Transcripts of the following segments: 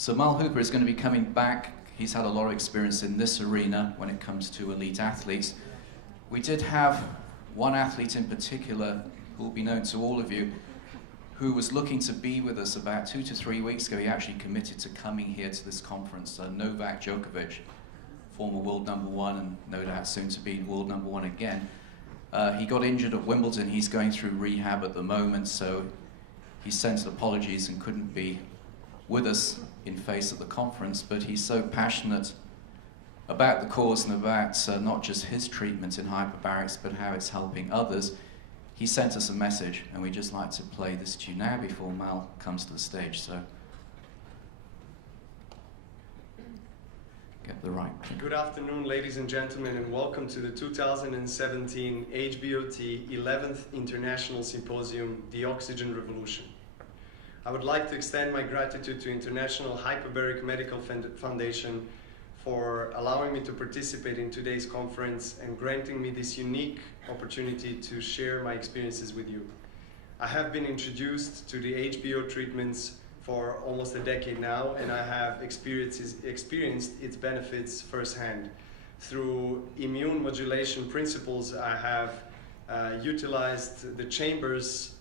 So Mal Hooper is going to be coming back. He's had a lot of experience in this arena when it comes to elite athletes. We did have one athlete in particular who will be known to all of you, who was looking to be with us about 2 to 3 weeks ago. He actually committed to coming here to this conference, Novak Djokovic, former world #1 and no doubt soon to be world #1 again. He got injured at Wimbledon. He's going through rehab at the moment, so he sent apologies and couldn't be with us in face of the conference, but he's so passionate about the cause and about not just his treatment in hyperbarics, but how it's helping others. He sent us a message, and we'd just like to play this to you now before Mal comes to the stage. So get the right thing. Good afternoon, ladies and gentlemen, and welcome to the 2017 HBOT 11th International Symposium, The Oxygen Revolution. I would like to extend my gratitude to International Hyperbaric Medical Foundation for allowing me to participate in today's conference and granting me this unique opportunity to share my experiences with you. I have been introduced to the HBO treatments for almost a decade now, and I have experienced its benefits firsthand. Through immune modulation principles, I have utilized the chambers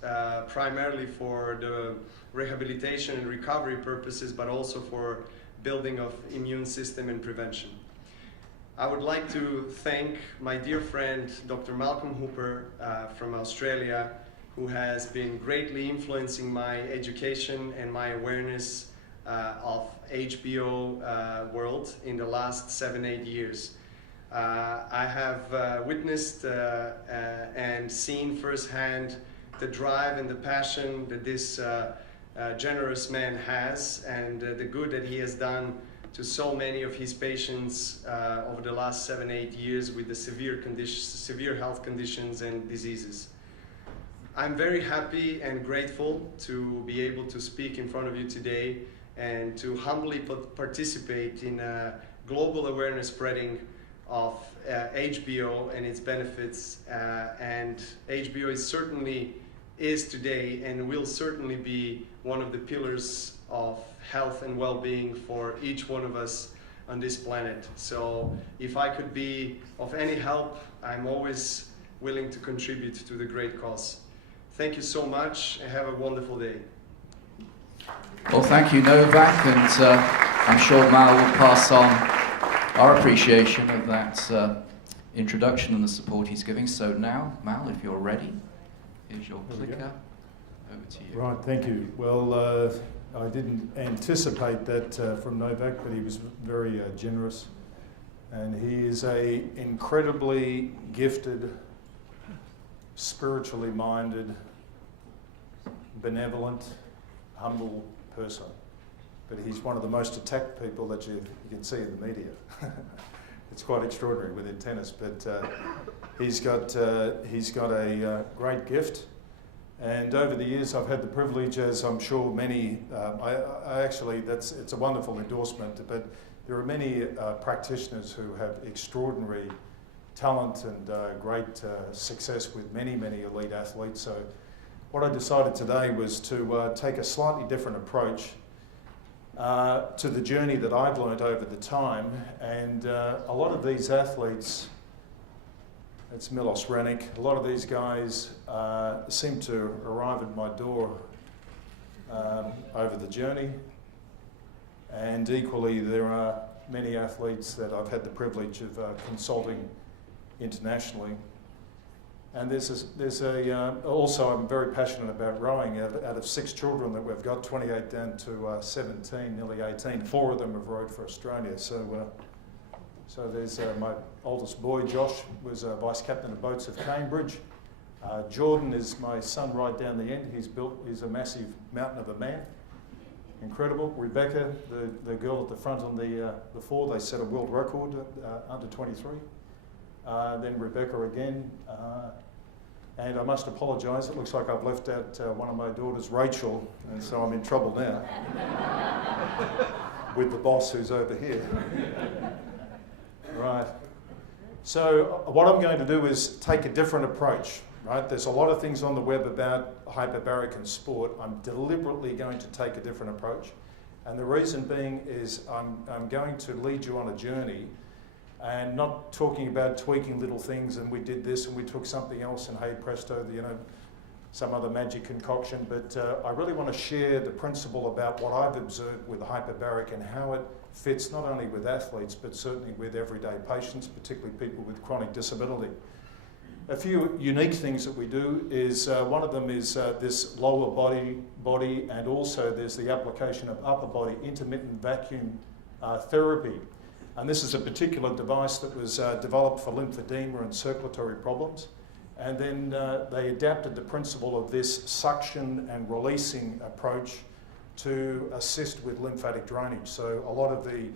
primarily for the rehabilitation and recovery purposes, but also for building of immune system and prevention. I would like to thank my dear friend, Dr. Malcom Hooper from Australia, who has been greatly influencing my education and my awareness of HBO world in the last 7-8 years. I have witnessed and seen firsthand the drive and the passion that this generous man has, and the good that he has done to so many of his patients over the last 7-8 years with the severe health conditions and diseases. I'm very happy and grateful to be able to speak in front of you today and to humbly participate in a global awareness spreading of HBO and its benefits. And HBO is today and will certainly be one of the pillars of health and well-being for each one of us on this planet. So if I could be of any help, I'm always willing to contribute to the great cause. Thank you so much and have a wonderful day. Well, thank you, Novak, and I'm sure Mal will pass on our appreciation of that introduction and the support he's giving. So now, Mal, if you're ready, here's your clicker. Over to you. Right, thank you. Well, I didn't anticipate that from Novak, but he was very generous. And he is an incredibly gifted, spiritually minded, benevolent, humble person. But he's one of the most attacked people that you can see in the media. It's quite extraordinary within tennis, but he's got a great gift. And over the years, I've had the privilege, as I'm sure many, it's a wonderful endorsement, but there are many practitioners who have extraordinary talent and great success with many, many elite athletes. So what I decided today was to take a slightly different approach to the journey that I've learned over the time. And a lot of these athletes, it's Milos Raonic, a lot of these guys seem to arrive at my door over the journey. And equally, there are many athletes that I've had the privilege of consulting internationally. And also I'm very passionate about rowing. Out of 6 children that we've got, 28 down to 17, nearly 18, 4 of them have rowed for Australia. So there's my oldest boy, Josh, was vice captain of boats of Cambridge. Jordan is my son right down the end. He's a massive mountain of a man. Incredible. Rebecca, the girl at the front on the four, they set a world record under 23. Then Rebecca again. And I must apologise, it looks like I've left out one of my daughters, Rachel, and so I'm in trouble now with the boss who's over here. Right. So what I'm going to do is take a different approach, right? There's a lot of things on the web about hyperbaric and sport. I'm deliberately going to take a different approach. And the reason being is I'm going to lead you on a journey and not talking about tweaking little things and we did this and we took something else and hey presto, you know, some other magic concoction, but I really want to share the principle about what I've observed with hyperbaric and how it fits not only with athletes but certainly with everyday patients, particularly people with chronic disability. A few unique things that we do is one of them is this lower body and also there's the application of upper body intermittent vacuum therapy. And this is a particular device that was developed for lymphedema and circulatory problems. And then they adapted the principle of this suction and releasing approach to assist with lymphatic drainage. So a lot of the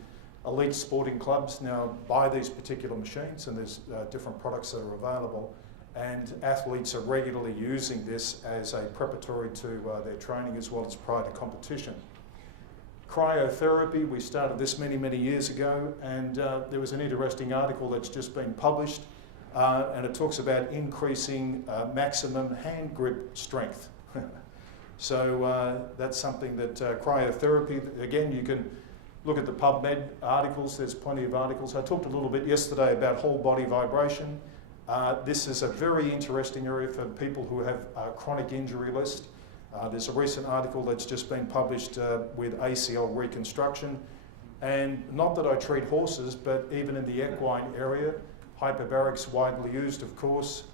elite sporting clubs now buy these particular machines and there's different products that are available. And athletes are regularly using this as a preparatory to their training as well as prior to competition. Cryotherapy, we started this many, many years ago, and there was an interesting article that's just been published, and it talks about increasing maximum hand grip strength. So that's something that cryotherapy, again, you can look at the PubMed articles, there's plenty of articles. I talked a little bit yesterday about whole body vibration. This is a very interesting area for people who have a chronic injury list. There's a recent article that's just been published with ACL reconstruction. And not that I treat horses, but even in the equine area, hyperbaric's widely used, of course.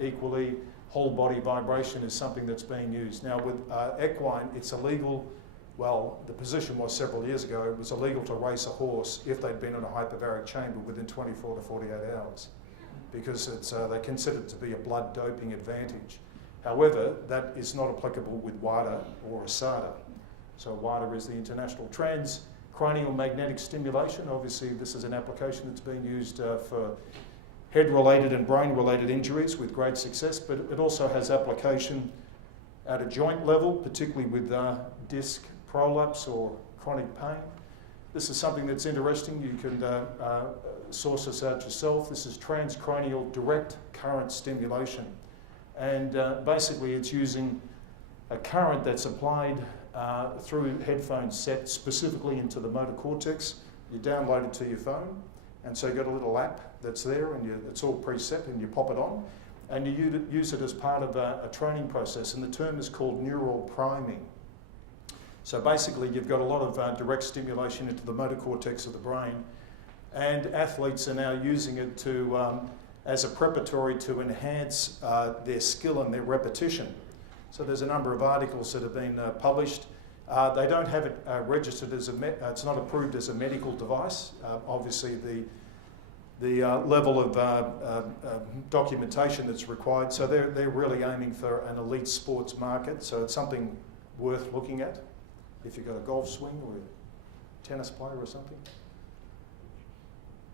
Equally, whole body vibration is something that's being used. Now with equine, it's illegal. Well, the position was several years ago, it was illegal to race a horse if they'd been in a hyperbaric chamber within 24 to 48 hours. Because it's, they consider it to be a blood doping advantage. However, that is not applicable with WADA or ASADA. So WADA is the International Transcranial Magnetic Stimulation. Obviously, this is an application that's being used for head-related and brain-related injuries with great success, but it also has application at a joint level, particularly with disc prolapse or chronic pain. This is something that's interesting. You can source this out yourself. This is transcranial direct current stimulation. And basically it's using a current that's applied through headphones set specifically into the motor cortex. You download it to your phone, and so you've got a little app that's there and it's all preset and you pop it on and you use it as part of a training process, and the term is called neural priming. So basically you've got a lot of direct stimulation into the motor cortex of the brain, and athletes are now using it to as a preparatory to enhance their skill and their repetition. So there's a number of articles that have been published. They don't have it registered as it's not approved as a medical device. Obviously the level of documentation that's required, so they're really aiming for an elite sports market, so it's something worth looking at if you've got a golf swing or a tennis player or something.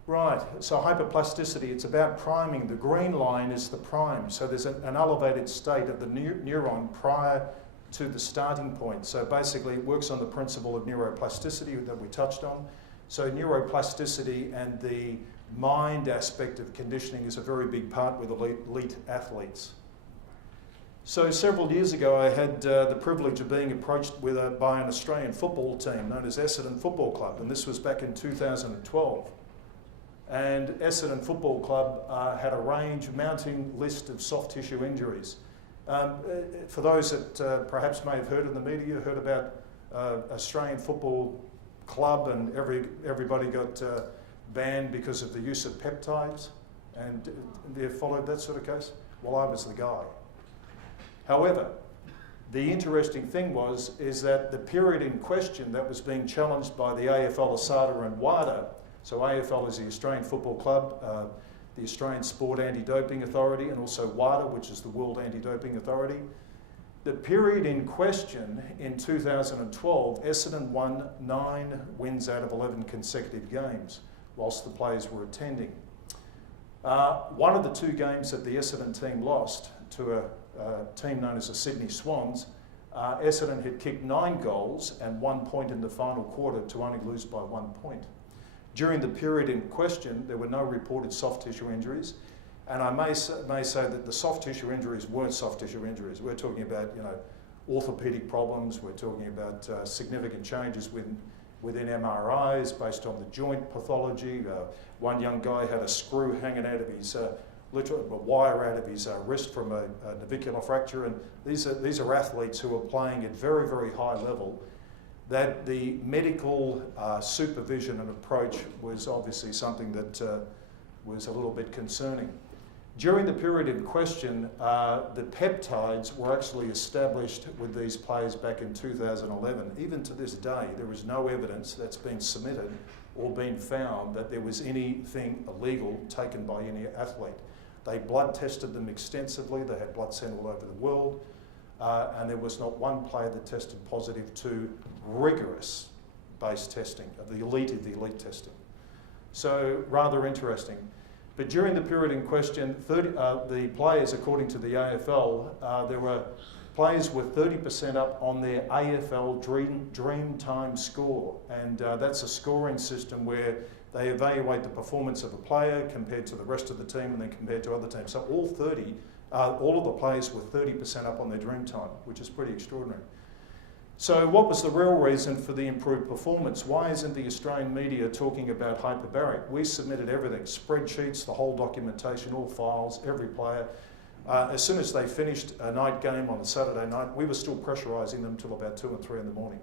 Right, so hyperplasticity, it's about priming. The green line is the prime. So there's an elevated state of the neuron prior to the starting point. So basically it works on the principle of neuroplasticity that we touched on. So neuroplasticity and the mind aspect of conditioning is a very big part with elite athletes. So several years ago I had the privilege of being approached by an Australian football team known as Essendon Football Club, and this was back in 2012. And Essendon Football Club had a mounting list of soft tissue injuries. For those that perhaps may have heard in the media, heard about Australian Football Club and everybody got banned because of the use of peptides, and they followed that sort of case. Well, I was the guy. However, the interesting thing is that the period in question that was being challenged by the AFL, ASADA and WADA. So AFL is the Australian Football Club, the Australian Sport Anti-Doping Authority, and also WADA, which is the World Anti-Doping Authority. The period in question in 2012, Essendon won 9 wins out of 11 consecutive games, whilst the players were attending. One of the 2 games that the Essendon team lost to a team known as the Sydney Swans, Essendon had kicked 9 goals and 1 point in the final quarter to only lose by 1 point. During the period in question, there were no reported soft tissue injuries, and I may say that the soft tissue injuries weren't soft tissue injuries. We're talking about, you know, orthopedic problems. We're talking about significant changes within MRIs based on the joint pathology. One young guy had a screw hanging out of his, literally a wire out of his wrist from a navicular fracture. And these are athletes who are playing at very, very high level. That the medical supervision and approach was obviously something that was a little bit concerning. During the period in question, the peptides were actually established with these players back in 2011. Even to this day, there is no evidence that's been submitted or been found that there was anything illegal taken by any athlete. They blood tested them extensively. They had blood sent all over the world. And there was not one player that tested positive to rigorous base testing, of the elite testing. So rather interesting. But during the period in question, the players, according to the AFL, there were players with 30% up on their AFL Dream Time score. And that's a scoring system where they evaluate the performance of a player compared to the rest of the team and then compared to other teams. So all of the players were 30% up on their dream time, which is pretty extraordinary. So what was the real reason for the improved performance? Why isn't the Australian media talking about Hyperbaric? We submitted everything, spreadsheets, the whole documentation, all files, every player. As soon as they finished a night game on a Saturday night, we were still pressurising them till about 2 and 3 in the morning.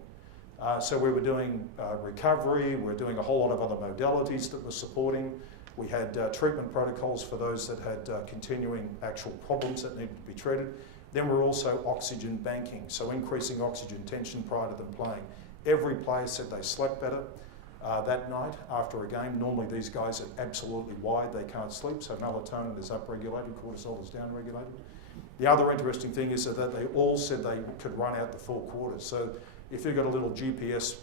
So we were doing recovery, we were doing a whole lot of other modalities that were supporting. We had treatment protocols for those that had continuing actual problems that needed to be treated. Then we're also oxygen banking, so increasing oxygen tension prior to them playing. Every player said they slept better that night after a game. Normally these guys are absolutely wide, they can't sleep, so melatonin is upregulated, cortisol is downregulated. The other interesting thing is that they all said they could run out the full quarters. So if you've got a little GPS,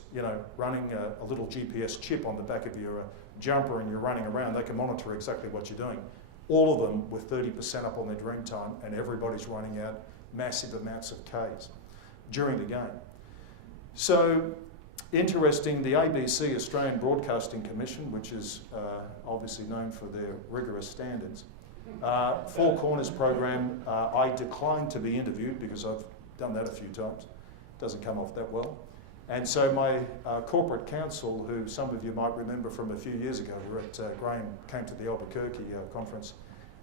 running a little GPS chip on the back of your jumper and you're running around, they can monitor exactly what you're doing. All of them with 30% up on their dream time, and everybody's running out massive amounts of Ks during the game. So, interesting, the ABC, Australian Broadcasting Commission, which is obviously known for their rigorous standards, Four Corners program, I declined to be interviewed because I've done that a few times. Doesn't come off that well. And so my corporate counsel, who some of you might remember from a few years ago, we were at Graham came to the Albuquerque conference,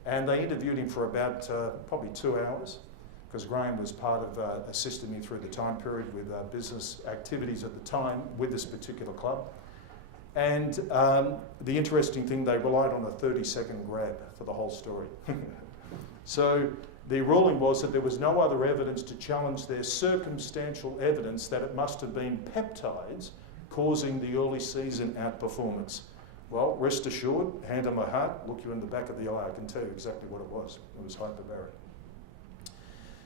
and they interviewed him for about probably 2 hours, because Graham was part of assisting me through the time period with business activities at the time with this particular club. And the interesting thing, they relied on a 30-second grab for the whole story. So the ruling was that there was no other evidence to challenge their circumstantial evidence that it must have been peptides causing the early season outperformance. Well, rest assured, hand on my heart, look you in the back of the eye, I can tell you exactly what it was. It was hyperbaric.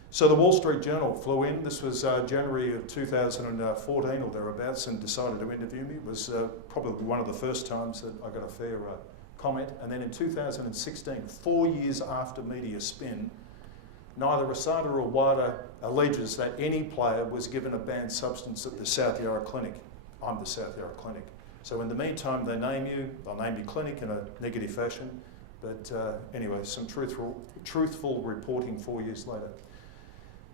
So the Wall Street Journal flew in. This was January of 2014 or thereabouts, and decided to interview me. It was probably one of the first times that I got a fair comment. And then in 2016, 4 years after media spin, neither Asada or WADA alleges that any player was given a banned substance at the South Yarra Clinic. I'm the South Yarra Clinic. So in the meantime, they name you, they'll name your clinic in a negative fashion. But anyway, some truthful reporting 4 years later.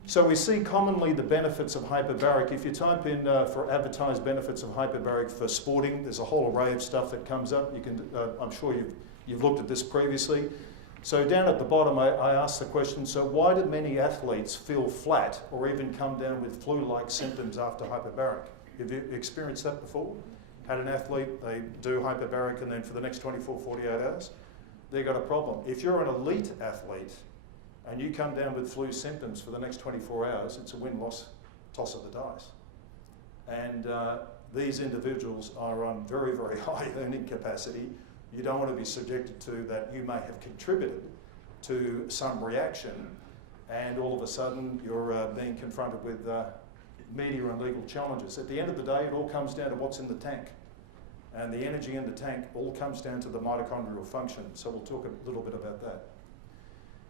So we see commonly the benefits of hyperbaric. If you type in for advertised benefits of hyperbaric for sporting, there's a whole array of stuff that comes up. You can, I'm sure you've looked at this previously. So down at the bottom, I asked the question, so why do many athletes feel flat or even come down with flu-like symptoms after hyperbaric? Have you experienced that before? Had an athlete, they do hyperbaric, and then for the next 24, 48 hours, they've got a problem. If you're an elite athlete and you come down with flu symptoms for the next 24 hours, it's a win-loss toss of the dice. And these individuals are on very, very high earning capacity. You don't want to be subjected to that. You may have contributed to some reaction, and all of a sudden you're being confronted with media and legal challenges. At the end of the day, it all comes down to what's in the tank. And the energy in the tank all comes down to the mitochondrial function. So we'll talk a little bit about that.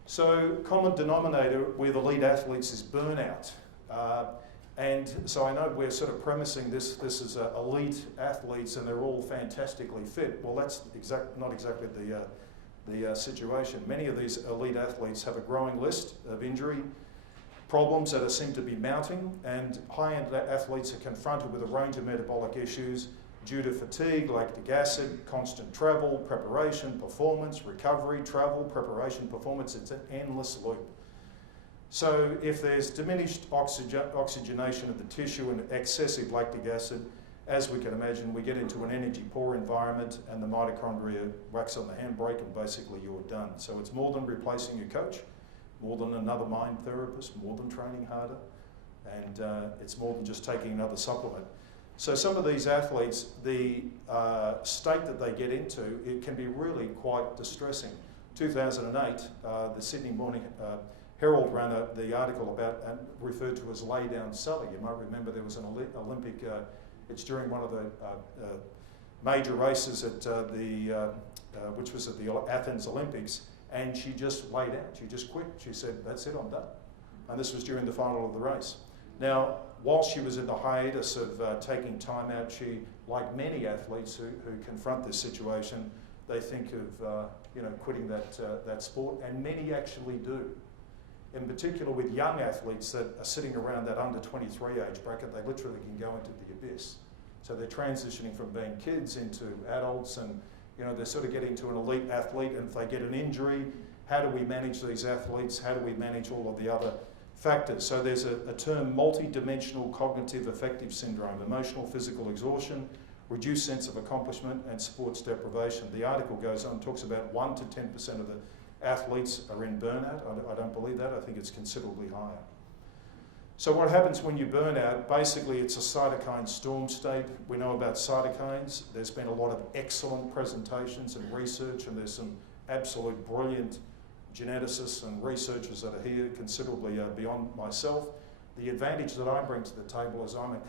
So common denominator with elite athletes is burnout. And so I know we're sort of premising this is elite athletes and they're all fantastically fit. Well, that's not exactly the situation. Many of these elite athletes have a growing list of injury problems that seem to be mounting, and high-end athletes are confronted with a range of metabolic issues due to fatigue, lactic acid, constant travel, preparation, performance, recovery, travel, preparation, performance. It's an endless loop. So if there's diminished oxygenation of the tissue and excessive lactic acid, as we can imagine, we get into an energy-poor environment and the mitochondria wax on the handbrake and basically you're done. So it's more than replacing your coach, more than another mind therapist, more than training harder, and it's more than just taking another supplement. So some of these athletes, the state that they get into, it can be really quite distressing. 2008, the Sydney Morning Herald ran the article about and referred to as lay down Sally. You might remember there was an Olympic, it's during one of the major races at which was at the Athens Olympics, and she just laid out, she just quit. She said, that's it, I'm done. And this was during the final of the race. Now, while she was in the hiatus of taking time out, she, like many athletes who confront this situation, they think of quitting that sport, and many actually do. In particular with young athletes that are sitting around that under 23 age bracket, they literally can go into the abyss. So they're transitioning from being kids into adults, and they're sort of getting to an elite athlete, and if they get an injury, how do we manage these athletes? How do we manage all of the other factors? So there's a term, multi-dimensional cognitive affective syndrome, emotional, physical exhaustion, reduced sense of accomplishment, and sports deprivation. The article goes on, talks about 1 to 10% of the athletes are in burnout. I don't believe that. I think it's considerably higher. So what happens when you burn out? Basically, it's a cytokine storm state. We know about cytokines. There's been a lot of excellent presentations and research, and there's some absolute brilliant geneticists and researchers that are here, considerably beyond myself. The advantage that I bring to the table is I'm a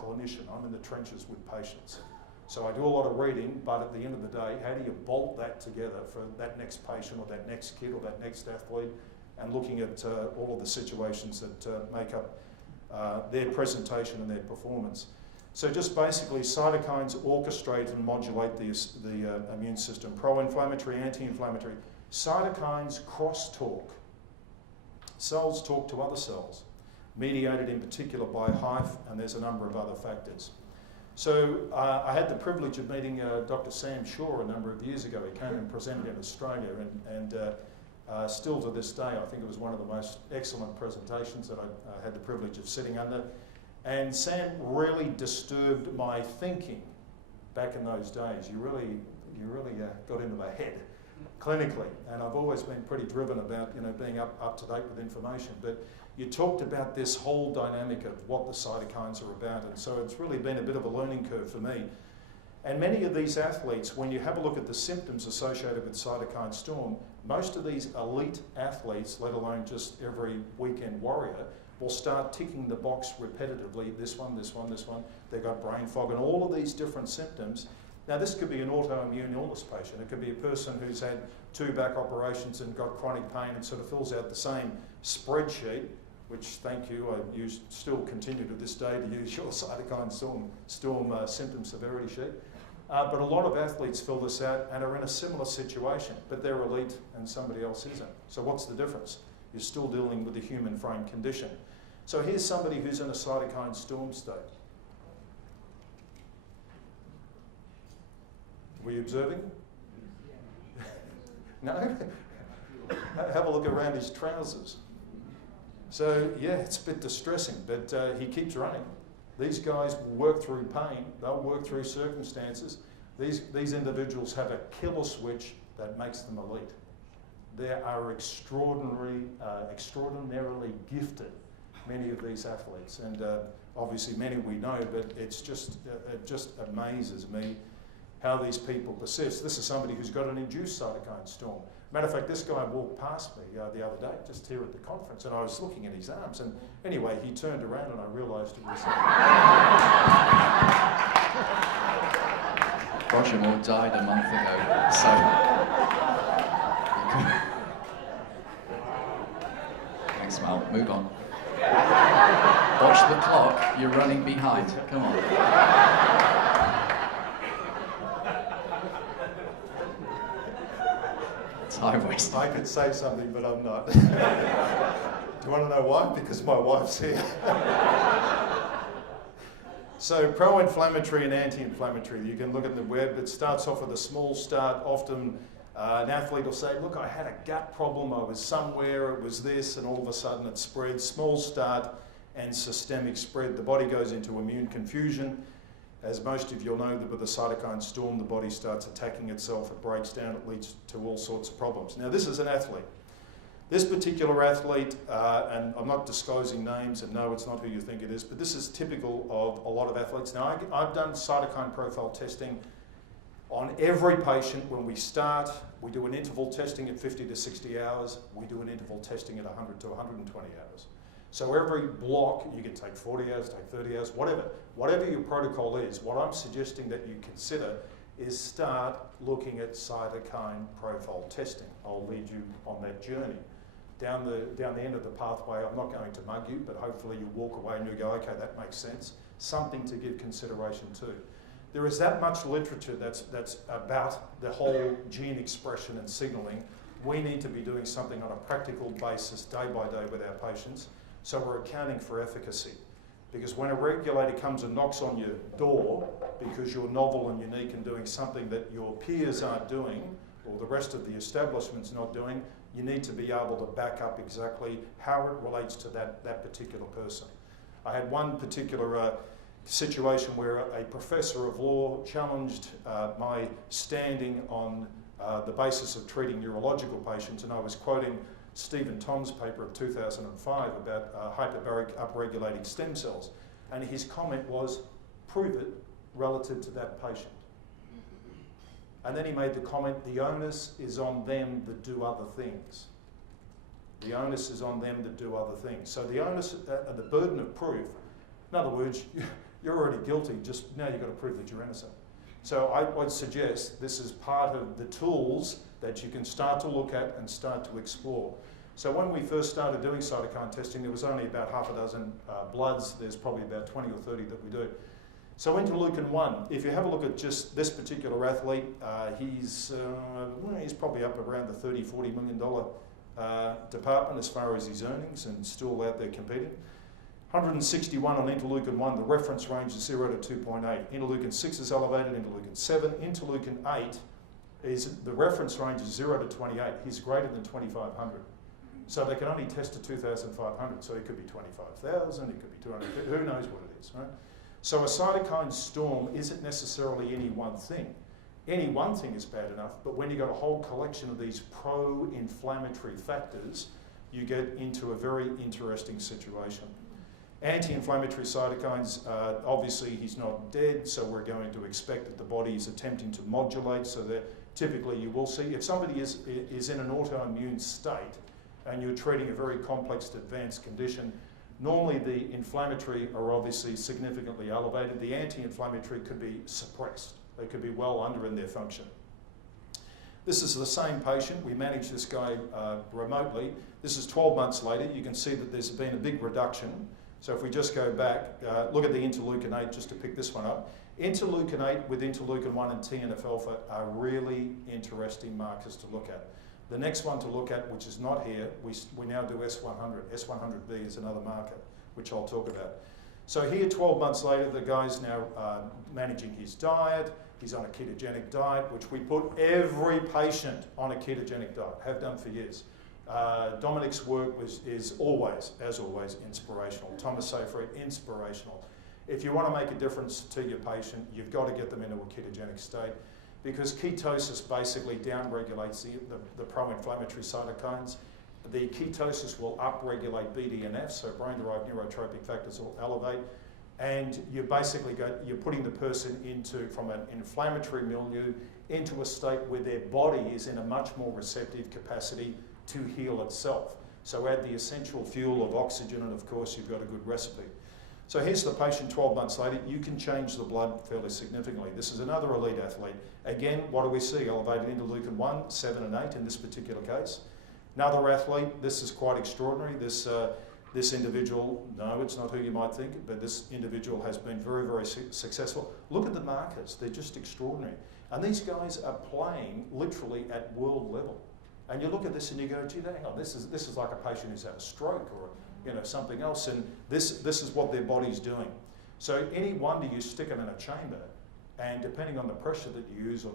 clinician. I'm in the trenches with patients. So I do a lot of reading, but at the end of the day, how do you bolt that together for that next patient or that next kid or that next athlete, and looking at all of the situations that make up their presentation and their performance. So just basically, cytokines orchestrate and modulate the immune system. Pro-inflammatory, anti-inflammatory. Cytokines cross-talk. Cells talk to other cells, mediated in particular by HIFE, and there's a number of other factors. So I had the privilege of meeting Dr. Sam Shaw a number of years ago. He came and presented in Australia, and still to this day, I think it was one of the most excellent presentations that I had the privilege of sitting under. And Sam really disturbed my thinking back in those days. You really got into the head clinically, and I've always been pretty driven about being up to date with information. But you talked about this whole dynamic of what the cytokines are about, and so it's really been a bit of a learning curve for me. And many of these athletes, when you have a look at the symptoms associated with cytokine storm, most of these elite athletes, let alone just every weekend warrior, will start ticking the box repetitively, this one, this one, this one. They've got brain fog and all of these different symptoms. Now this could be an autoimmune illness patient. It could be a person who's had 2 back operations and got chronic pain and sort of fills out the same spreadsheet, which, thank you, I still continue to this day to use your cytokine storm symptom severity sheet. But a lot of athletes fill this out and are in a similar situation, but they're elite and somebody else isn't. So what's the difference? You're still dealing with the human frame condition. So here's somebody who's in a cytokine storm state. Were you observing? No? Have a look around his trousers. So yeah, it's a bit distressing, but he keeps running. These guys work through pain, they'll work through circumstances. These individuals have a killer switch that makes them elite. They are extraordinarily gifted, many of these athletes, and obviously many we know, but it just amazes me how these people persist. This is somebody who's got an induced cytokine storm. Matter of fact, this guy walked past me the other day, just here at the conference, and I was looking at his arms, and anyway, he turned around and I realised it was... Roger Moore died a month ago, so... Thanks, Mal. Move on. Watch the clock, you're running behind. Come on. Time waste. I could say something, but I'm not. you want to know why? Because my wife's here. So pro-inflammatory and anti-inflammatory, you can look at the web. It starts off with a small start. Often an athlete will say, look, I had a gut problem, I was somewhere, it was this, and all of a sudden it spreads. Small start and systemic spread. The body goes into immune confusion. As most of you'll know, that with the cytokine storm, the body starts attacking itself, it breaks down, it leads to all sorts of problems. Now this is an athlete. This particular athlete, and I'm not disclosing names, and no, it's not who you think it is, but this is typical of a lot of athletes. Now, I've done cytokine profile testing on every patient. When we start, we do an interval testing at 50 to 60 hours. We do an interval testing at 100 to 120 hours. So every block, you can take 40 hours, take 30 hours, whatever your protocol is. What I'm suggesting that you consider is start looking at cytokine profile testing. I'll lead you on that journey. Down the end of the pathway, I'm not going to mug you, but hopefully you walk away and you go, okay, that makes sense. Something to give consideration to. There is that much literature that's about the whole gene expression and signalling. We need to be doing something on a practical basis, day by day with our patients, so we're accounting for efficacy. Because when a regulator comes and knocks on your door because you're novel and unique and doing something that your peers aren't doing, or the rest of the establishment's not doing, you need to be able to back up exactly how it relates to that particular person. I had one particular situation where a professor of law challenged my standing on the basis of treating neurological patients, and I was quoting Stephen Tom's paper of 2005 about hyperbaric upregulating stem cells, and his comment was, prove it relative to that patient. And then he made the comment, the onus is on them that do other things. The onus is on them that do other things. So the onus, the burden of proof, in other words, you're already guilty, just now you've got to prove that you're innocent. So I would suggest this is part of the tools that you can start to look at and start to explore. So when we first started doing cytokine testing, there was only about half a dozen bloods. There's probably about 20 or 30 that we do. So interleukin-1, if you have a look at just this particular athlete, he's probably up around the $30, $40 million department as far as his earnings, and still out there competing. 161 on interleukin-1, the reference range is 0 to 2.8. Interleukin-6 is elevated, interleukin-7. Interleukin-8 is, the reference range is 0 to 28. He's greater than 2,500. So they can only test to 2,500, so it could be 25,000, it could be 200, who knows what it is, right? So a cytokine storm isn't necessarily any one thing. Any one thing is bad enough, but when you've got a whole collection of these pro-inflammatory factors, you get into a very interesting situation. Anti-inflammatory cytokines, obviously he's not dead, so we're going to expect that the body is attempting to modulate, so that typically you will see, if somebody is in an autoimmune state and you're treating a very complex advanced condition, normally the inflammatory are obviously significantly elevated. The anti-inflammatory could be suppressed. They could be well under in their function. This is the same patient. We managed this guy remotely. This is 12 months later. You can see that there's been a big reduction. So if we just go back, look at the interleukin-8 just to pick this one up. Interleukin-8 with interleukin-1 and TNF-Alpha are really interesting markers to look at. The next one to look at, which is not here, we now do S100. S100B is another marker, which I'll talk about. So here, 12 months later, the guy's now managing his diet. He's on a ketogenic diet, which we put every patient on a ketogenic diet, have done for years. Dominic's work is always, as always, inspirational. Thomas Seyfried, inspirational. If you want to make a difference to your patient, you've got to get them into a ketogenic state, because ketosis basically downregulates the pro-inflammatory cytokines. The ketosis will upregulate BDNF, so brain-derived neurotropic factors will elevate, and you're putting the person from an inflammatory milieu into a state where their body is in a much more receptive capacity to heal itself. So add the essential fuel of oxygen, and of course you've got a good recipe. So here's the patient 12 months later. You can change the blood fairly significantly. This is another elite athlete. Again, what do we see? Elevated interleukin-1, 7 and 8 in this particular case. Another athlete, this is quite extraordinary. This individual, no, it's not who you might think, but this individual has been very, very successful. Look at the markers, they're just extraordinary. And these guys are playing literally at world level. And you look at this and you go, gee, hang on, this is like a patient who's had a stroke or something else, and this is what their body's doing. So any wonder you stick them in a chamber, and depending on the pressure that you use or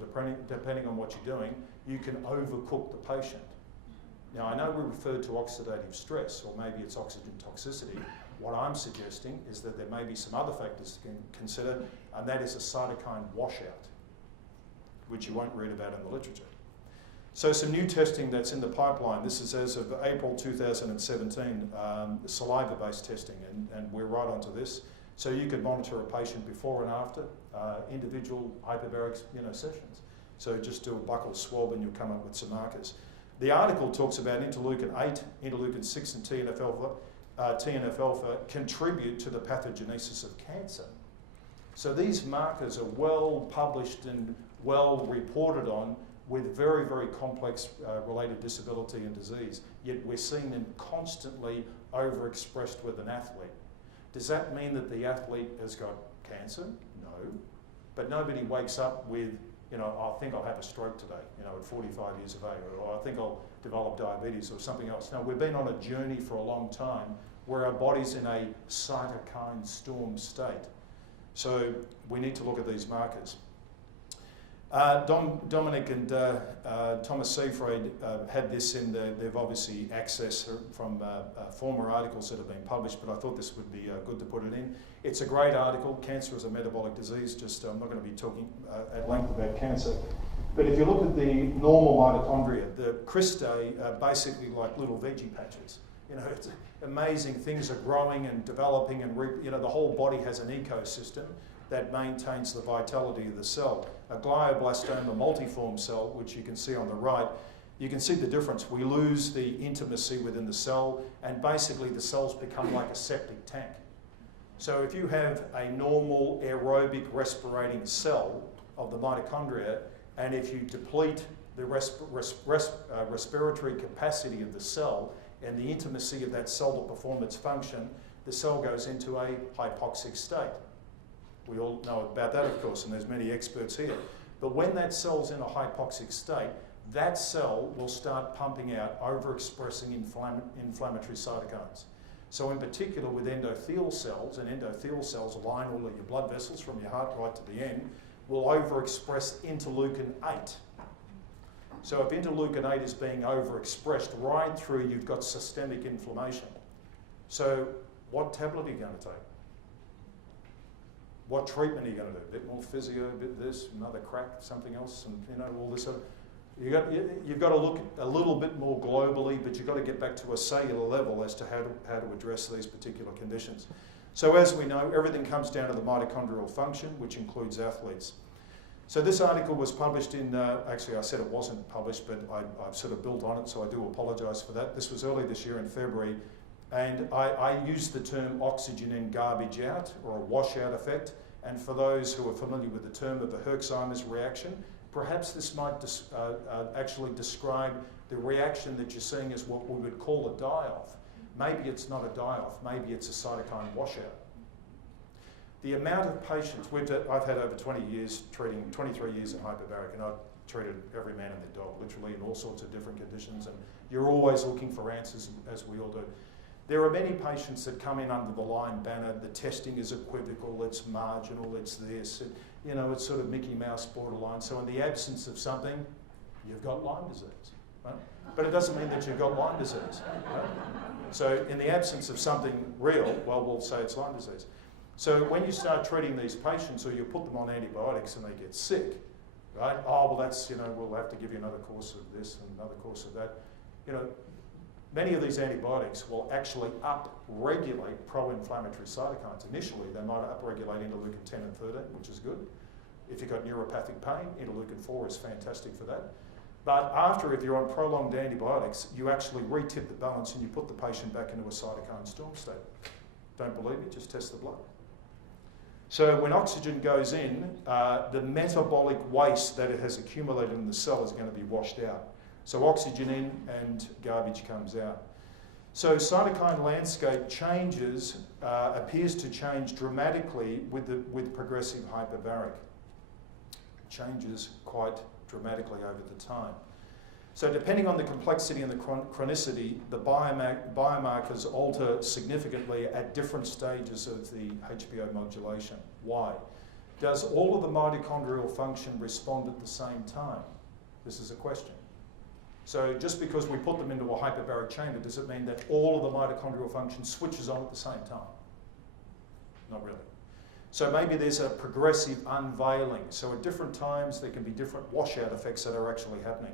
depending on what you're doing, you can overcook the patient. Now, I know we refer to oxidative stress, or maybe it's oxygen toxicity. What I'm suggesting is that there may be some other factors to consider, and that is a cytokine washout, which you won't read about in the literature. So some new testing that's in the pipeline. This is as of April 2017, saliva-based testing, and we're right onto this. So you could monitor a patient before and after individual hyperbaric sessions. So just do a buccal swab and you'll come up with some markers. The article talks about interleukin 8, interleukin 6 and TNF-alpha contribute to the pathogenesis of cancer. So these markers are well published and well reported on with very, very complex related disability and disease, yet we're seeing them constantly overexpressed with an athlete. Does that mean that the athlete has got cancer? No. But nobody wakes up with, I think I'll have a stroke today, at 45 years of age, or I think I'll develop diabetes or something else. No, we've been on a journey for a long time where our body's in a cytokine storm state. So we need to look at these markers. Dominic and Thomas Seyfried had this in they've obviously accessed from former articles that have been published, but I thought this would be good to put it in. It's a great article, Cancer is a Metabolic Disease. Just I'm not going to be talking at length about cancer. But if you look at the normal mitochondria, the cristae are basically like little veggie patches. It's amazing, things are growing and developing, and the whole body has an ecosystem that maintains the vitality of the cell. A glioblastoma multiform cell, which you can see on the right, you can see the difference. We lose the intimacy within the cell, and basically the cells become like a septic tank. So if you have a normal aerobic respirating cell of the mitochondria, and if you deplete the respiratory capacity of the cell and the intimacy of that cell to perform its function, the cell goes into a hypoxic state. We all know about that, of course, and there's many experts here. But when that cell's in a hypoxic state, that cell will start pumping out overexpressing inflammatory cytokines. So in particular with endothelial cells, and endothelial cells line all of your blood vessels from your heart right to the end, will overexpress interleukin 8. So if interleukin 8 is being overexpressed right through, you've got systemic inflammation. So what tablet are you going to take? What treatment are you going to do? A bit more physio, a bit this, another crack, something else, and all this other. You've got to look a little bit more globally, but you've got to get back to a cellular level as to how to address these particular conditions. So as we know, everything comes down to the mitochondrial function, which includes athletes. So this article was published in, actually I said it wasn't published, but I've sort of built on it, so I do apologise for that. This was early this year in February, and I used the term oxygen in, garbage out, or a washout effect. And for those who are familiar with the term of the Herxheimer's reaction, perhaps this might actually describe the reaction that you're seeing as what we would call a die-off. Maybe it's not a die-off, maybe it's a cytokine washout. The amount of patients, I've had over 20 years treating, 23 years in hyperbaric, and I've treated every man and their dog, literally, in all sorts of different conditions, and you're always looking for answers, as we all do. There are many patients that come in under the Lyme banner. The testing is equivocal, it's marginal, it's this, it's sort of Mickey Mouse borderline. So in the absence of something, you've got Lyme disease, right? But it doesn't mean that you've got Lyme disease, right? So in the absence of something real, well, we'll say it's Lyme disease. So when you start treating these patients, or you put them on antibiotics and they get sick, right? Oh, well, that's, we'll have to give you another course of this and another course of that. Many of these antibiotics will actually up-regulate pro-inflammatory cytokines. Initially, they might up-regulate interleukin 10 and 13, which is good. If you've got neuropathic pain, interleukin 4 is fantastic for that. But after, if you're on prolonged antibiotics, you actually re-tip the balance and you put the patient back into a cytokine storm state. Don't believe me? Just test the blood. So when oxygen goes in, the metabolic waste that it has accumulated in the cell is going to be washed out. So oxygen in and garbage comes out. So cytokine landscape changes, appears to change dramatically with progressive hyperbaric. Changes quite dramatically over the time. So depending on the complexity and the chronicity, the biomarkers alter significantly at different stages of the HBO modulation. Why? Does all of the mitochondrial function respond at the same time? This is a question. So just because we put them into a hyperbaric chamber, does it mean that all of the mitochondrial function switches on at the same time? Not really. So maybe there's a progressive unveiling. So at different times, there can be different washout effects that are actually happening.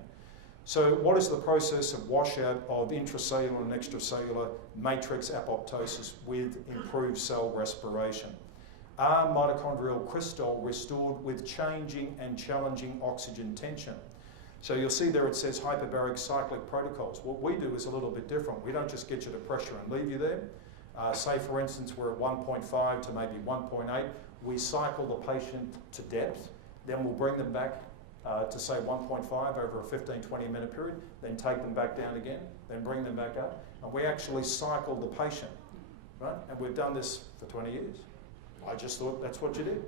So what is the process of washout of intracellular and extracellular matrix apoptosis with improved cell respiration? Are mitochondrial crystals restored with changing and challenging oxygen tension? So you'll see there it says hyperbaric cyclic protocols. What we do is a little bit different. We don't just get you to pressure and leave you there. Say for instance we're at 1.5 to maybe 1.8. We cycle the patient to depth, then we'll bring them back to say 1.5 over a 15-20 minute period, then take them back down again, then bring them back up. And we actually cycle the patient, right? And we've done this for 20 years. I just thought that's what you did.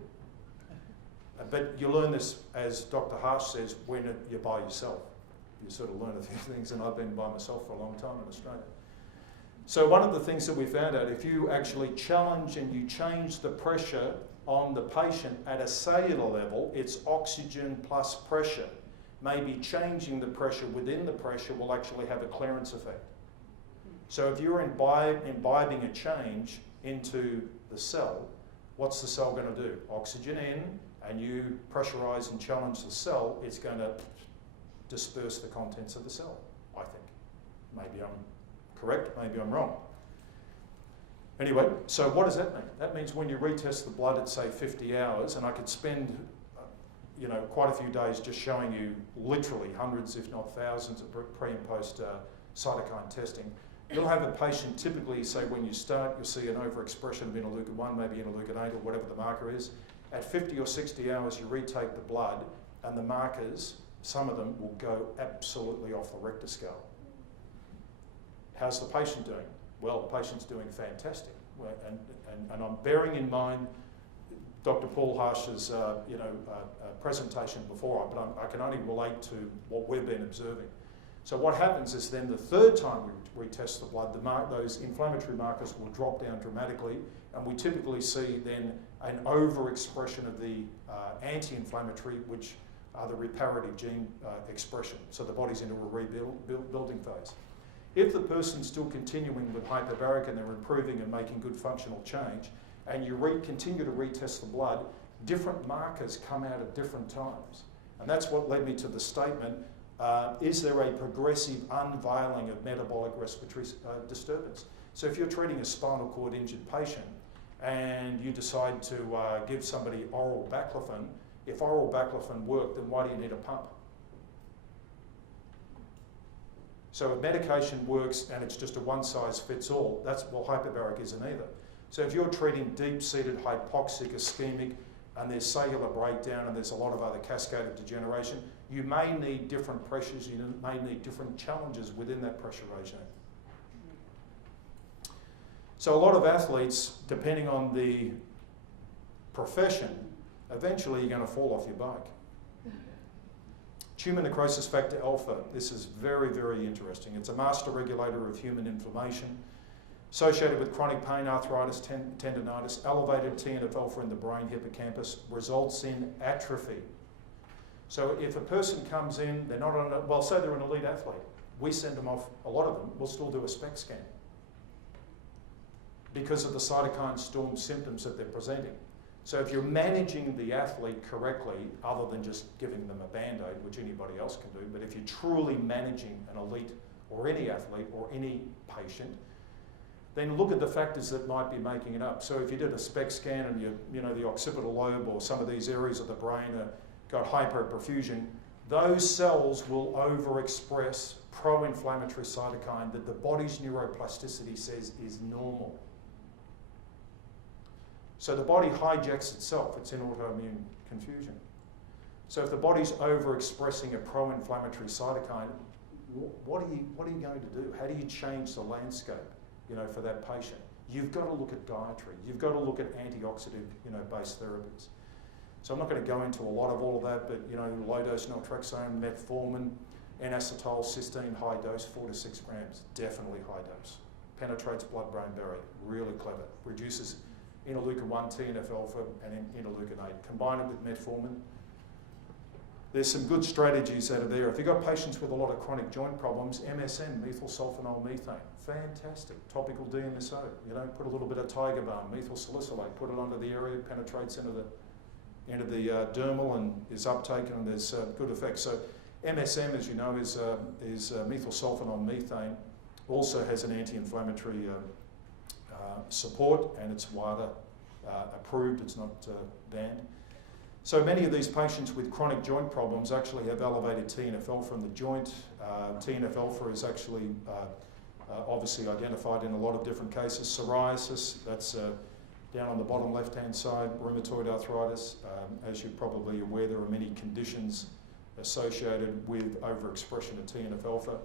But you learn this, as Dr. Harsh says, when you're by yourself. You sort of learn a few things, and I've been by myself for a long time in Australia. So one of the things that we found out, if you actually challenge and you change the pressure on the patient at a cellular level, it's oxygen plus pressure. Maybe changing the pressure within the pressure will actually have a clearance effect. So if you're imbibing a change into the cell, what's the cell going to do? Oxygen in, and you pressurize and challenge the cell, it's going to disperse the contents of the cell, I think. Maybe I'm correct, maybe I'm wrong. Anyway, so what does that mean? That means when you retest the blood at say 50 hours, and I could spend quite a few days just showing you literally hundreds, if not thousands, of pre and post cytokine testing. You'll have a patient typically, say when you start, you'll see an overexpression of interleukin-1, maybe interleukin-8 or whatever the marker is. At 50 or 60 hours, you retake the blood, and the markers, some of them will go absolutely off the Richter scale. How's the patient doing? Well, the patient's doing fantastic. And I'm bearing in mind Dr. Paul Harsh's presentation before, but I can only relate to what we've been observing. So what happens is then the third time we retest the blood, those inflammatory markers will drop down dramatically, and we typically see then an overexpression of the anti-inflammatory, which are the reparative gene expression. So the body's into a rebuilding phase. If the person's still continuing with hyperbaric and they're improving and making good functional change, and you continue to retest the blood, different markers come out at different times. And that's what led me to the statement, is there a progressive unveiling of metabolic respiratory disturbance? So if you're treating a spinal cord injured patient and you decide to give somebody oral baclofen, if oral baclofen worked, then why do you need a pump? So if medication works and it's just a one-size-fits-all, hyperbaric isn't either. So if you're treating deep-seated hypoxic, ischemic, and there's cellular breakdown and there's a lot of other cascade of degeneration, you may need different pressures, you may need different challenges within that pressure regime. So a lot of athletes, depending on the profession, eventually you're going to fall off your bike. Tumour necrosis factor alpha, this is very, very interesting. It's a master regulator of human inflammation, associated with chronic pain, arthritis, tendinitis. Elevated TNF-Alpha in the brain hippocampus results in atrophy. So if a person comes in, they're not on well, say they're an elite athlete, we send them off, a lot of them, we'll still do a SPECT scan because of the cytokine storm symptoms that they're presenting. So if you're managing the athlete correctly, other than just giving them a Band-Aid, which anybody else can do, but if you're truly managing an elite or any athlete or any patient, then look at the factors that might be making it up. So if you did a SPECT scan and the occipital lobe or some of these areas of the brain got hyperperfusion, those cells will overexpress pro-inflammatory cytokine that the body's neuroplasticity says is normal. So the body hijacks itself, it's in autoimmune confusion. So if the body's overexpressing a pro-inflammatory cytokine, what are you going to do? How do you change the landscape, for that patient? You've got to look at dietary. You've got to look at antioxidant, based therapies. So I'm not going to go into a lot of all of that, but low-dose naltrexone, metformin, N-acetyl cysteine, high dose, 4 to 6 grams, definitely high dose. Penetrates blood-brain barrier, really clever. Reduces interleukin-1, TNF-alpha, and interleukin-8. Combine it with metformin. There's some good strategies out of there. If you've got patients with a lot of chronic joint problems, MSM, methyl sulfonyl methane, fantastic. Topical DMSO, you know, put a little bit of tiger balm, methyl salicylate, put it onto the area, penetrates into the dermal and is uptaken, and there's good effects. So MSM, as you know, is methyl sulfonyl methane. Also has an anti-inflammatory support, and it's WADA approved. It's not banned. So many of these patients with chronic joint problems actually have elevated TNF-alpha in the joint. TNF-alpha is actually obviously identified in a lot of different cases. Psoriasis, that's down on the bottom left-hand side. Rheumatoid arthritis, as you're probably aware, there are many conditions associated with overexpression of TNF-alpha.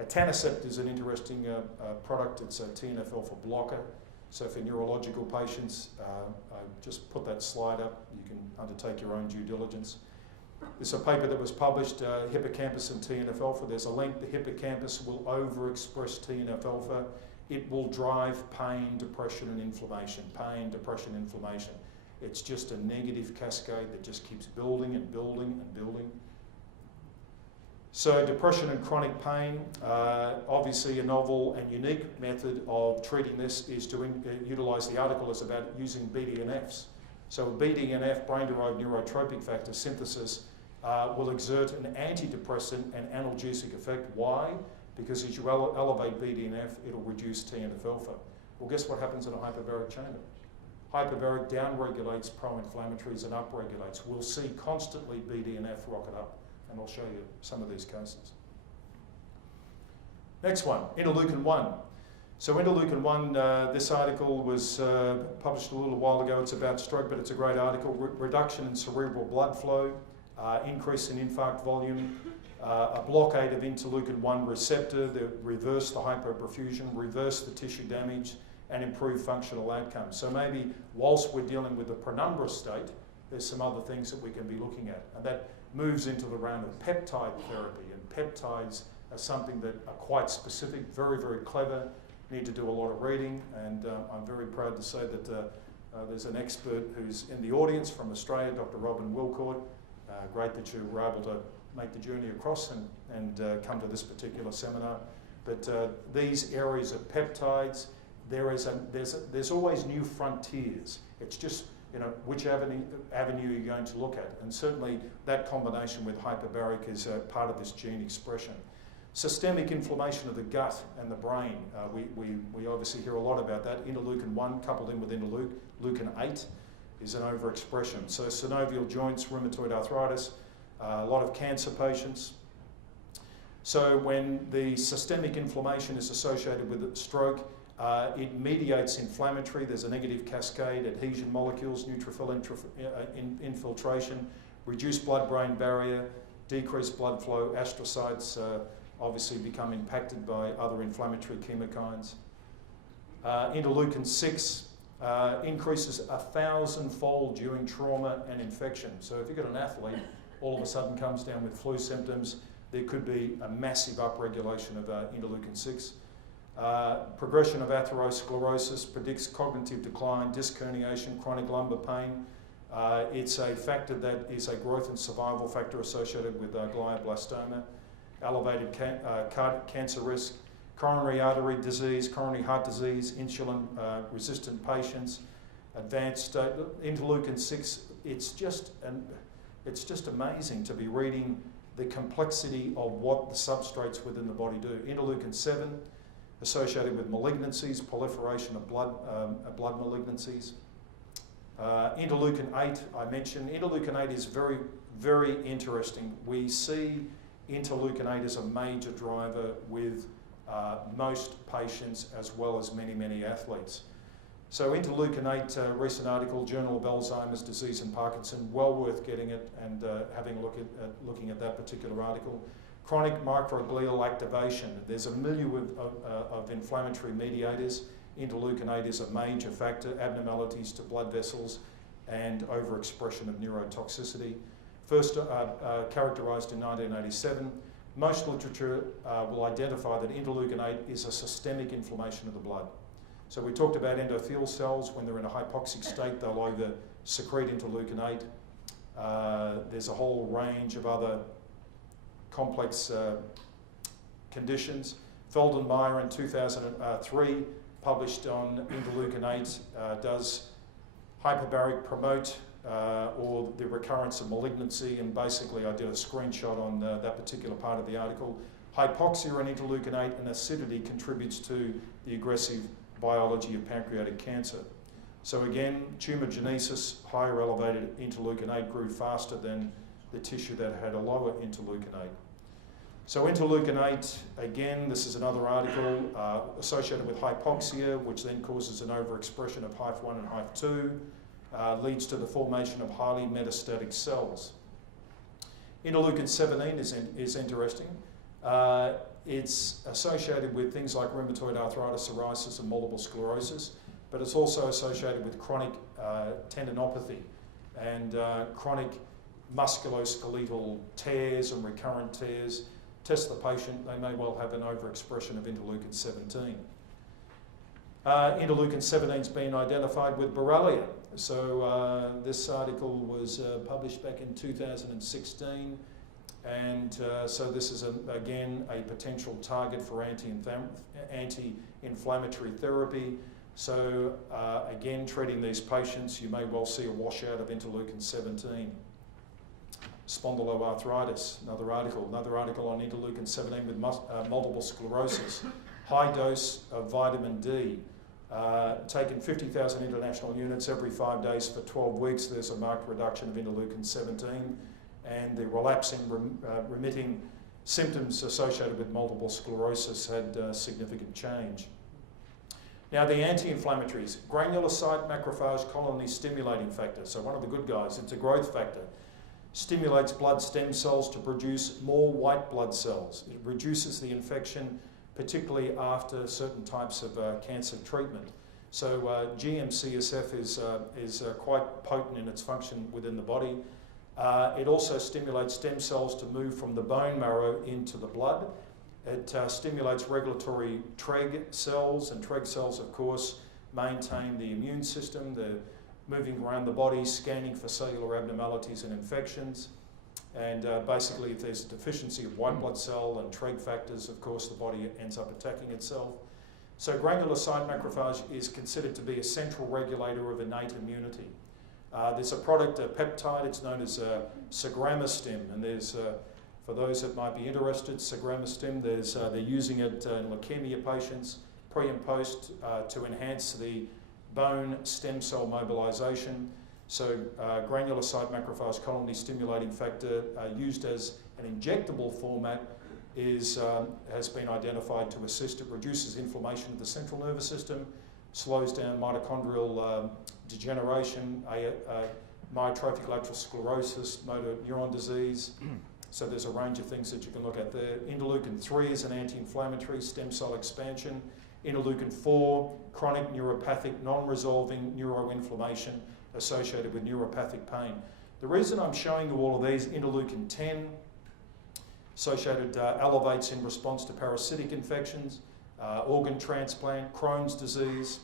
Etanercept is an interesting product. It's a TNF-alpha blocker. So for neurological patients, I just put that slide up. You can undertake your own due diligence. There's a paper that was published, hippocampus and TNF-alpha. There's a link. The hippocampus will overexpress TNF-alpha. It will drive pain, depression, and inflammation. Pain, depression, inflammation. It's just a negative cascade that just keeps building and building and building. So depression and chronic pain, obviously a novel and unique method of treating this is to utilise, the article is about using BDNFs. So BDNF, brain-derived neurotropic factor synthesis, will exert an antidepressant and analgesic effect. Why? Because as you elevate BDNF, it'll reduce TNF-alpha. Well, guess what happens in a hyperbaric chamber? Hyperbaric downregulates pro-inflammatories and upregulates. We'll see constantly BDNF rocket up. And I'll show you some of these cases. Next one, interleukin-1. So interleukin-1, this article was published a little while ago. It's about stroke, but it's a great article. Reduction in cerebral blood flow, increase in infarct volume, a blockade of interleukin-1 receptor that reverse the hypoperfusion, reverse the tissue damage, and improve functional outcomes. So maybe whilst we're dealing with the penumbra state, there's some other things that we can be looking at. And that moves into the round of peptide therapy. And peptides are something that are quite specific, very, very clever, need to do a lot of reading. And I'm very proud to say that there's an expert who's in the audience from Australia, Dr. Robin Wilcourt. Great that you were able to make the journey across and come to this particular seminar. But these areas of peptides, there's always new frontiers. It's just, you know, which avenue you're going to look at. And certainly that combination with hyperbaric is part of this gene expression. Systemic inflammation of the gut and the brain. We obviously hear a lot about that. Interleukin-1 coupled in with interleukin-8 is an overexpression. So synovial joints, rheumatoid arthritis, a lot of cancer patients. So when the systemic inflammation is associated with stroke, it mediates inflammatory. There's a negative cascade, adhesion molecules, neutrophil infiltration, reduced blood-brain barrier, decreased blood flow, astrocytes obviously become impacted by other inflammatory chemokines. Interleukin-6 increases 1,000-fold during trauma and infection. So if you've got an athlete, all of a sudden comes down with flu symptoms, there could be a massive upregulation of interleukin-6. Progression of atherosclerosis predicts cognitive decline, disc herniation, chronic lumbar pain. It's a factor that is a growth and survival factor associated with glioblastoma, elevated cancer risk, coronary artery disease, coronary heart disease, insulin resistant patients, advanced interleukin-6. It's just amazing to be reading the complexity of what the substrates within the body do. Interleukin-7 associated with malignancies, proliferation of blood malignancies. Interleukin-8, I mentioned. Interleukin-8 is very, very interesting. We see interleukin-8 as a major driver with most patients as well as many, many athletes. So interleukin-8, recent article, Journal of Alzheimer's Disease and Parkinson, well worth getting it and having a look at looking at that particular article. Chronic microglial activation. There's a milieu of inflammatory mediators. Interleukin-8 is a major factor, abnormalities to blood vessels and overexpression of neurotoxicity. First characterized in 1987, most literature will identify that interleukin-8 is a systemic inflammation of the blood. So we talked about endothelial cells. When they're in a hypoxic state, they'll over secrete interleukin-8. There's a whole range of other complex conditions. Feldenmeyer in 2003 published on interleukin-8, does hyperbaric promote or the recurrence of malignancy, and basically I did a screenshot on that particular part of the article. Hypoxia and interleukin-8 and acidity contributes to the aggressive biology of pancreatic cancer. So again, tumorigenesis, higher elevated interleukin-8 grew faster than the tissue that had a lower interleukin-8. So interleukin-8, again, this is another article associated with hypoxia, which then causes an overexpression of HIF1 and HIF2, leads to the formation of highly metastatic cells. Interleukin-17 is interesting. It's associated with things like rheumatoid arthritis, psoriasis, and multiple sclerosis, but it's also associated with chronic tendinopathy and chronic musculoskeletal tears and recurrent tears. Test the patient, they may well have an overexpression of interleukin-17. Interleukin-17's been identified with Borrelia. So this article was published back in 2016. And so this is, again, a potential target for anti-inflammatory therapy. So again, treating these patients, you may well see a washout of interleukin-17. Spondyloarthritis, another article on interleukin-17 with multiple sclerosis. High dose of vitamin D, taken 50,000 international units every 5 days for 12 weeks, there's a marked reduction of interleukin-17. And the relapsing, remitting symptoms associated with multiple sclerosis had significant change. Now the anti-inflammatories, granulocyte macrophage colony stimulating factor, so one of the good guys, it's a growth factor, stimulates blood stem cells to produce more white blood cells. It reduces the infection, particularly after certain types of cancer treatment. So GM-CSF is quite potent in its function within the body. It also stimulates stem cells to move from the bone marrow into the blood. It stimulates regulatory TREG cells, and TREG cells, of course, maintain the immune system. They're moving around the body, scanning for cellular abnormalities and infections. And basically, if there's a deficiency of white blood cell and TREG factors, of course, the body ends up attacking itself. So granulocyte macrophage is considered to be a central regulator of innate immunity. There's a product, a peptide, it's known as Segramostim, and there's, for those that might be interested, Segramostim, they're using it in leukemia patients, pre and post, to enhance the bone stem cell mobilization. So granulocyte macrophage colony stimulating factor, used as an injectable format, has been identified to assist. It reduces inflammation of the central nervous system, slows down mitochondrial degeneration, myotrophic lateral sclerosis, motor neuron disease. So there's a range of things that you can look at there. Interleukin-3 is an anti-inflammatory, stem cell expansion. Interleukin-4, chronic neuropathic, non-resolving neuroinflammation associated with neuropathic pain. The reason I'm showing you all of these, interleukin-10, associated elevates in response to parasitic infections, organ transplant, Crohn's disease.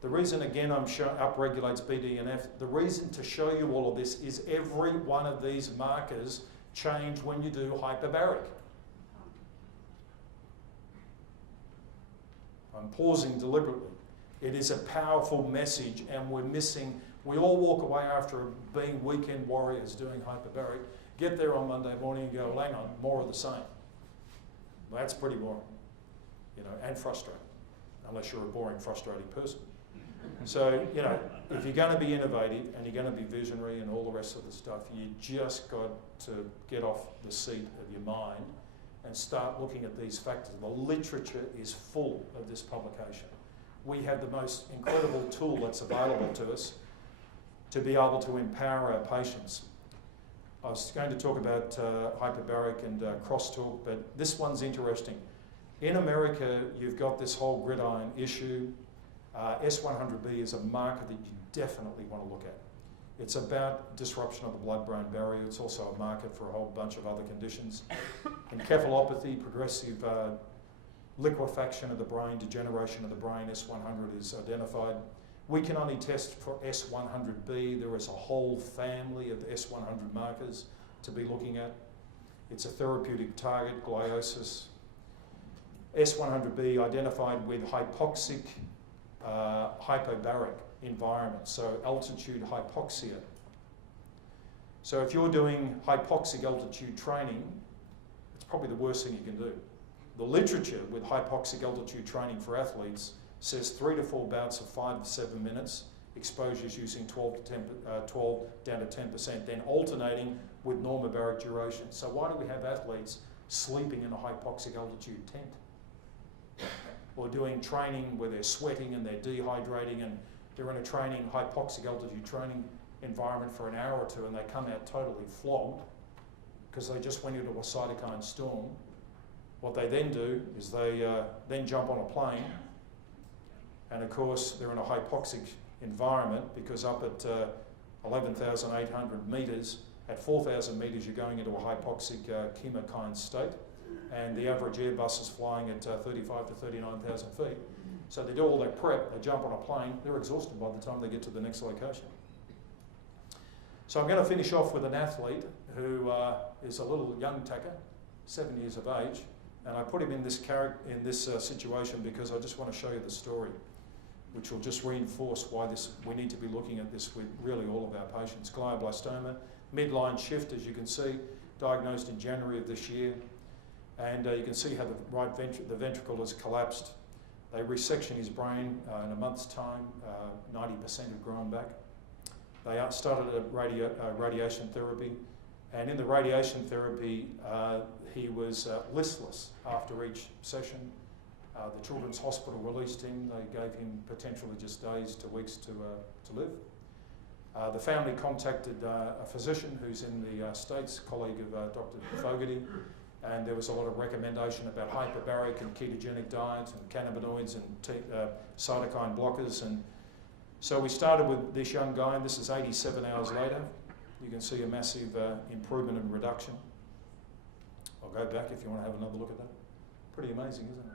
The reason, again, I'm upregulates BDNF, the reason to show you all of this is every one of these markers change when you do hyperbaric. I'm pausing deliberately. It is a powerful message, and we're missing, we all walk away after being weekend warriors doing hyperbaric, get there on Monday morning and go, well, hang on, more of the same. Well, that's pretty boring, you know, and frustrating, unless you're a boring, frustrating person. So, you know, if you're going to be innovative and you're going to be visionary and all the rest of the stuff, you just got to get off the seat of your mind and start looking at these factors. The literature is full of this publication. We have the most incredible tool that's available to us to be able to empower our patients. I was going to talk about hyperbaric and crosstalk, but this one's interesting. In America, you've got this whole gridiron issue. S100B is a marker that you definitely want to look at. It's about disruption of the blood-brain barrier. It's also a marker for a whole bunch of other conditions. Encephalopathy, progressive liquefaction of the brain, degeneration of the brain, S100 is identified. We can only test for S100B. There is a whole family of S100 markers to be looking at. It's a therapeutic target, gliosis. S100B identified with hypoxic, hyperbaric environment, so altitude hypoxia. So if you're doing hypoxic altitude training, it's probably the worst thing you can do. The literature with hypoxic altitude training for athletes says 3 to 4 bouts of 5 to 7 minutes, exposures using 12 down to 10%, then alternating with normobaric duration. So why do we have athletes sleeping in a hypoxic altitude tent? Or doing training where they're sweating and they're dehydrating and they're in a training, hypoxic altitude training environment for an hour or two and they come out totally flogged because they just went into a cytokine storm. What they then do is they then jump on a plane, and of course they're in a hypoxic environment because up at 11,800 metres, at 4,000 metres you're going into a hypoxic chemokine state, and the average Airbus is flying at 35 to 39,000 feet. So they do all that prep, they jump on a plane, they're exhausted by the time they get to the next location. So I'm going to finish off with an athlete who is a little young tacker, 7 years of age, and I put him in this situation because I just want to show you the story, which will just reinforce why we need to be looking at this with really all of our patients. Glioblastoma, midline shift, as you can see, diagnosed in January of this year, and you can see how the ventricle has collapsed. They resection his brain in a month's time, 90% have grown back. They started radiation therapy, and in the radiation therapy, he was listless after each session. The Children's Hospital released him. They gave him potentially just days to weeks to live. The family contacted a physician who's in the States, colleague of Dr. Fogarty, and there was a lot of recommendation about hyperbaric and ketogenic diets and cannabinoids and cytokine blockers. And so we started with this young guy, and this is 87 hours later. You can see a massive improvement and reduction. I'll go back if you want to have another look at that. Pretty amazing, isn't it?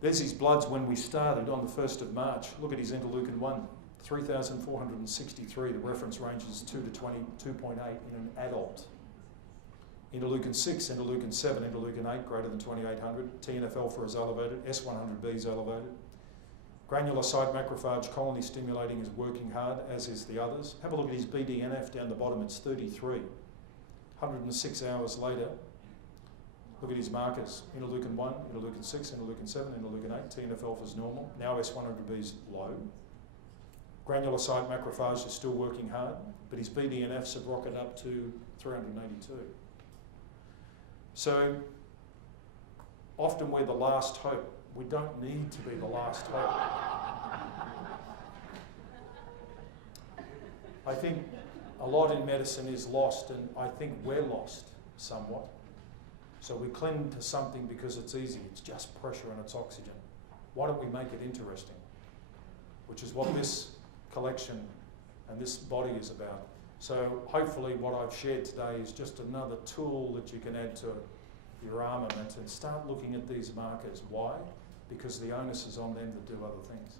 There's his bloods when we started on the 1st of March. Look at his interleukin 1, 3,463. The reference range is 2 to 22.8 in an adult. Interleukin 6, interleukin 7, interleukin 8 greater than 2800. TNF-Alpha is elevated, S100B is elevated. Granulocyte macrophage colony stimulating is working hard, as is the others. Have a look at his BDNF down the bottom, it's 33. 106 hours later, look at his markers. Interleukin 1, interleukin 6, interleukin 7, interleukin 8. TNF-alpha is normal. Now S100B is low. Granulocyte macrophage is still working hard, but his BDNFs have rocketed up to 382. So often we're the last hope. We don't need to be the last hope. I think a lot in medicine is lost, and I think we're lost somewhat. So we cling to something because it's easy. It's just pressure and it's oxygen. Why don't we make it interesting? Which is what this collection and this body is about. So hopefully what I've shared today is just another tool that you can add to your armament and start looking at these markers. Why? Because the onus is on them to do other things.